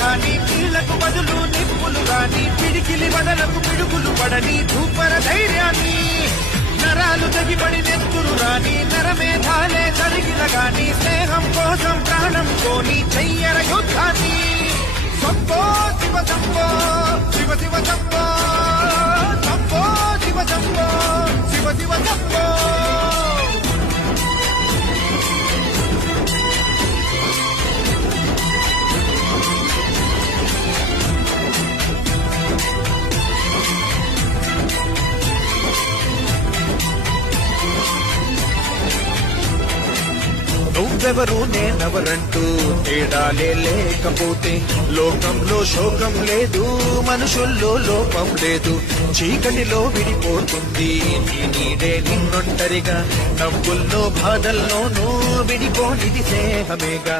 గాని కీళ్లకు బదులు నిప్పులు గాని పిడికిలి వదలకు పిడుగులు పడని ధూపర ధైర్యాన్ని నరాలు తెగిపడి నెత్తురు రాని నరమేధాలే జరిగిన గాని స్నేహం కోసం ప్రాణం కోని చెయ్యర యుద్ధాన్ని సంపో శివ సంపో శివ శివ సంపో సంపో శివ సంపో శివ శివ సంపో నువ్వెవరు నేనెవరంటూ తేడాలే లేకపోతే లోకంలో శోకం లేదు, మనుషుల్లో లోపం లేదు. చీకటిలో విడిపోతుంది నీ నీడే నిన్నొంటరిగా, నవ్వుల్లో బాధల్లోనూ విడిపోనిది స్నేహమేగా.